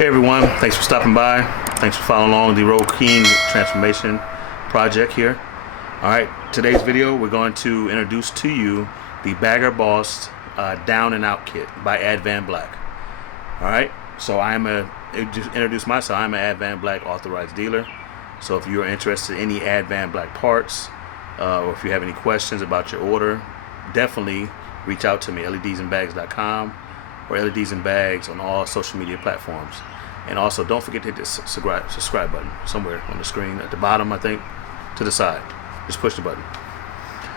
Hey everyone, thanks for stopping by. Thanks for following along the Road King transformation project here. Alright, today's video we're going to introduce to you the Bagger Boss Down and Out Kit by Advanblack. Alright, so introduce myself. I'm an Advanblack authorized dealer. So if you're interested in any Advanblack parts, or if you have any questions about your order, definitely reach out to me, Ledsnbaggs.com or Ledsnbaggs on all social media platforms. And also don't forget to hit this subscribe button somewhere on the screen at the bottom, I think, to the side. Just push the button.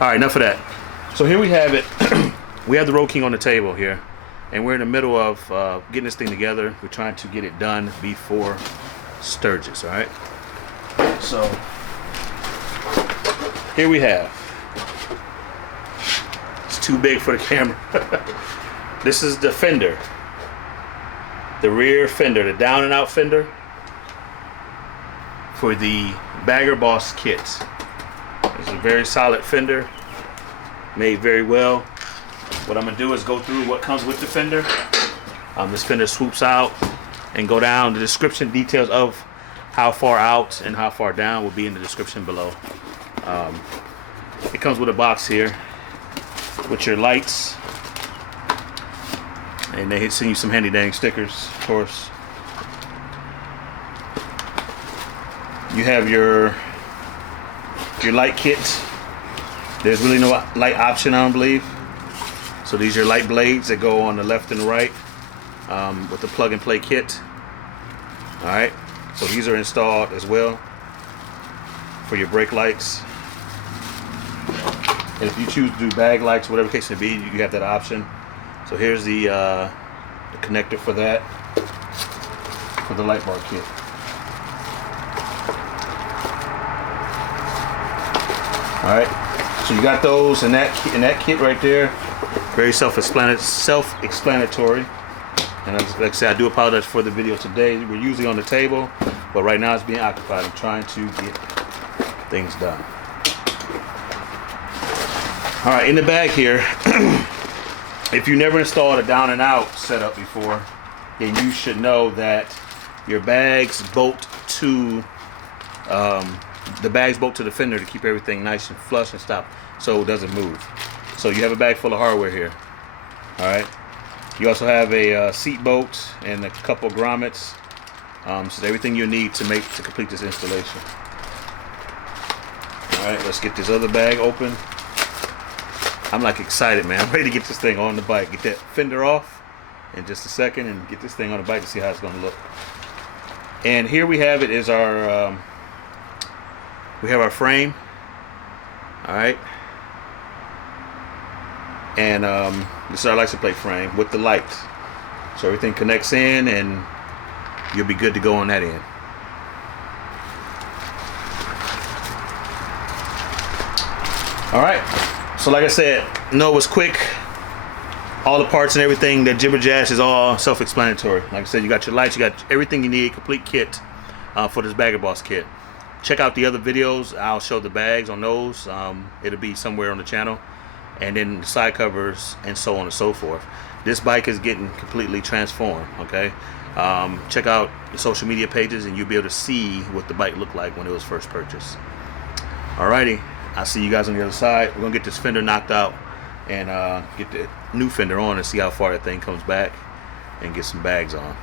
Alright, enough of that. So here we have it. We have the Road King on the table here, and we're in the middle of getting this thing together. We're trying to get it done before Sturgis. Alright, so here we have, it's too big for the camera. This is the fender, the rear fender, the down and out fender for the Bagger Boss kit. It's a very solid fender, made very well. What I'm gonna do is go through what comes with the fender. This fender swoops out and go down. The description details of how far out and how far down will be in the description below. It comes with a box here with your lights, and they send you some handy dang stickers, of course. You have your light kit. There's really no light option, I don't believe. So these are light blades that go on the left and right with the plug and play kit. Alright, so these are installed as well for your brake lights. And if you choose to do bag lights, whatever case it may be, you have that option. So here's the connector for that, for the light bar kit. Alright, so you got those in that kit right there. Very self-explanatory. And like I said, I do apologize for the video today. We're usually on the table, but right now it's being occupied. I'm trying to get things done. Alright, in the bag here, if you never installed a down and out setup before, then you should know that your bags bolt to the fender to keep everything nice and flush and stop so it doesn't move. So you have a bag full of hardware here. Alright, you also have a seat bolt and a couple grommets. So everything you need to complete this installation. Alright, let's get this other bag open. I'm like excited, man. I'm ready to get this thing on the bike. Get that fender off in just a second and get this thing on the bike to see how it's going to look. And here we have it is our we have our frame. Alright, and this is our license plate frame with the light, so everything connects in and you'll be good to go on that end. Alright, so like I said, no, it was quick. All the parts and everything, that jibber jazz is all self-explanatory. Like I said, you got your lights, you got everything you need, complete kit for this Bagger Boss kit. Check out the other videos. I'll show the bags on those. It'll be somewhere on the channel. And then the side covers and so on and so forth. This bike is getting completely transformed, okay? Check out the social media pages and you'll be able to see what the bike looked like when it was first purchased. Alrighty, I'll see you guys on the other side. We're gonna get this fender knocked out and get the new fender on and see how far that thing comes back and get some bags on.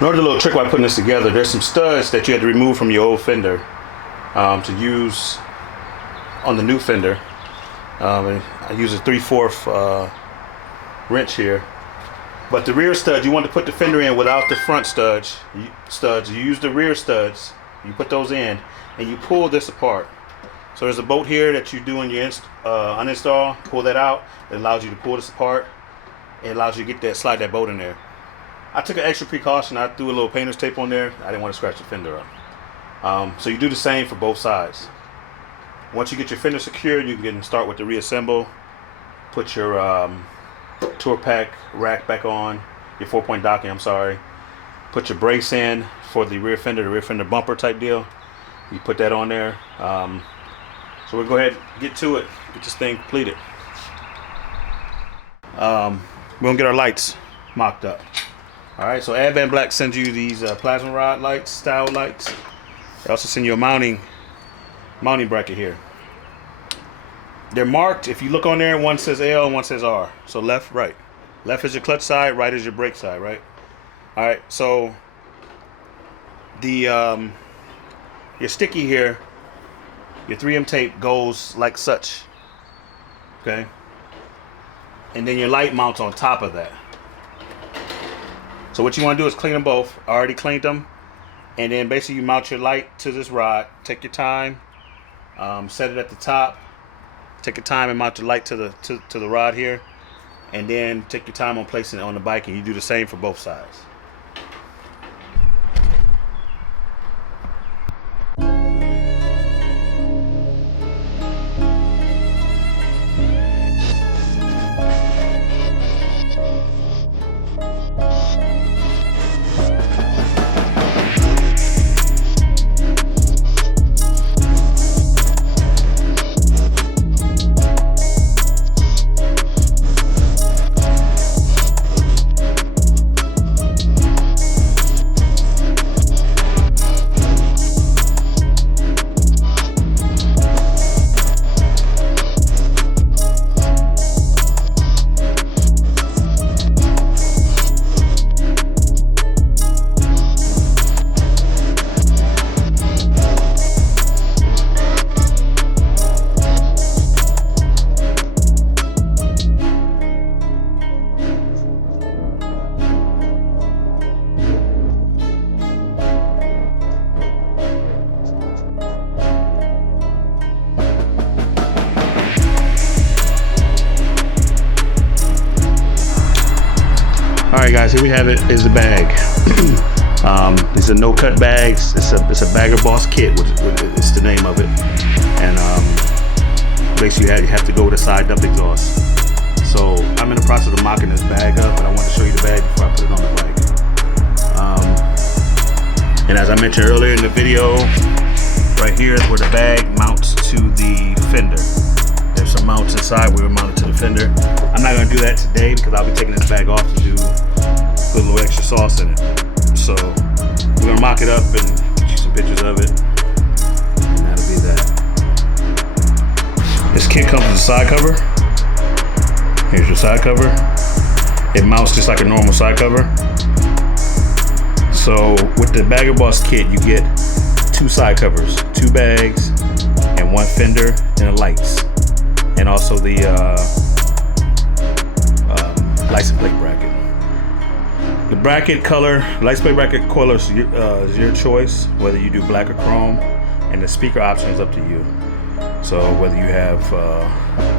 In order to do a little trick while putting this together, there's some studs that you had to remove from your old fender to use on the new fender. I use a 3/4 wrench here. But the rear stud, you want to put the fender in without the front studs. You use the rear studs, you put those in, and you pull this apart. So there's a bolt here that you do in your uninstall. Pull that out. It allows you to pull this apart. It allows you to get that, slide that bolt in there. I took an extra precaution. I threw a little painter's tape on there. I didn't want to scratch the fender up. So you do the same for both sides. Once you get your fender secured, you can start with the reassemble. Put your tour pack rack back on, your 4-point docking, I'm sorry. Put your brace in for the rear fender bumper type deal. You put that on there. So we'll go ahead and get to it, get this thing completed. We're gonna get our lights mocked up. Alright, so Advanblack sends you these plasma rod lights, style lights. They also send you a mounting bracket here. They're marked, if you look on there, one says L and one says R. So left, right. Left is your clutch side, right is your brake side, right? Alright, so the your sticky here, your 3M tape goes like such. Okay? And then your light mounts on top of that. So what you want to do is clean them both. I already cleaned them. And then basically you mount your light to this rod. Take your time. Set it at the top. Take your time and mount your light to the rod here. And then take your time on placing it on the bike, and you do the same for both sides. Alright guys, here we have it, is the bag. These are no cut bags. It's a Bagger Boss kit, which is the name of it. And basically you have to go with a side dump exhaust. So I'm in the process of mocking this bag up, but I want to show you the bag before I put it on the bike. And as I mentioned earlier in the video, right here is where the bag mounts to the fender. There's some mounts inside where we're mounted to the fender. I'm not going to do that today because I'll be taking this bag off to put a little extra sauce in it. So we're going to mock it up and get you some pictures of it. And that'll be that. This kit comes with a side cover. Here's your side cover. It mounts just like a normal side cover. So with the Bagger Boss kit, you get 2 side covers, 2 bags, and 1 fender and the lights. And also the license plate bracket. The bracket color, license plate bracket color is your choice, whether you do black or chrome, and the speaker option is up to you. So whether you have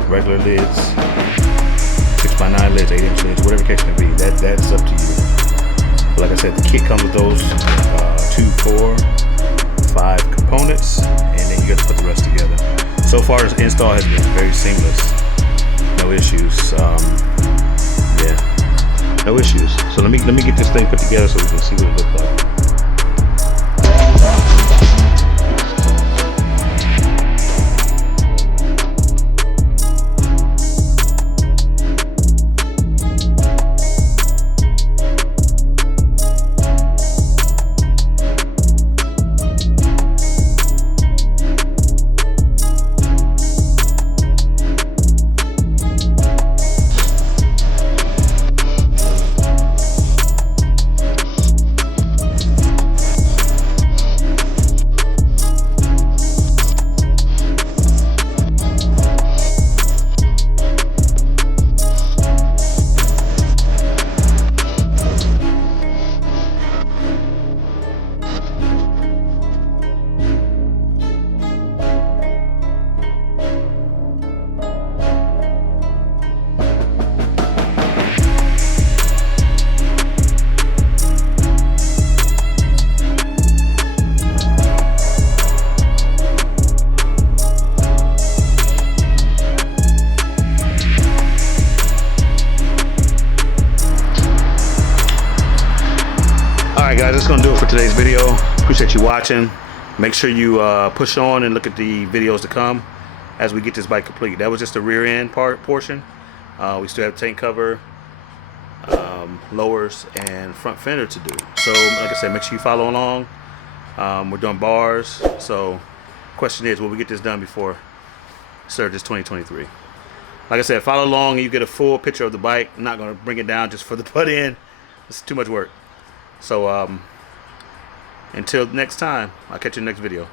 regular lids, 6x9 lids, 8-inch lids, whatever case may be, that's up to you. But like I said, the kit comes with those 2, 4, 5 components, and then you get to put the rest together. So far, this install has been very seamless. No issues. Yeah, no issues. So let me get this thing put together so we can see what it looks like. gonna do it for today's video. Appreciate you watching. Make sure you push on and look at the videos to come as we get this bike complete. That was just the rear end portion. We still have tank cover, lowers, and front fender to do. So like I said, make sure you follow along. We're doing bars. So question is, will we get this done before Sturgis 2023? Like I said, follow along and you get a full picture of the bike. I'm not going to bring it down just for the put in. It's too much work. So until next time, I'll catch you in the next video.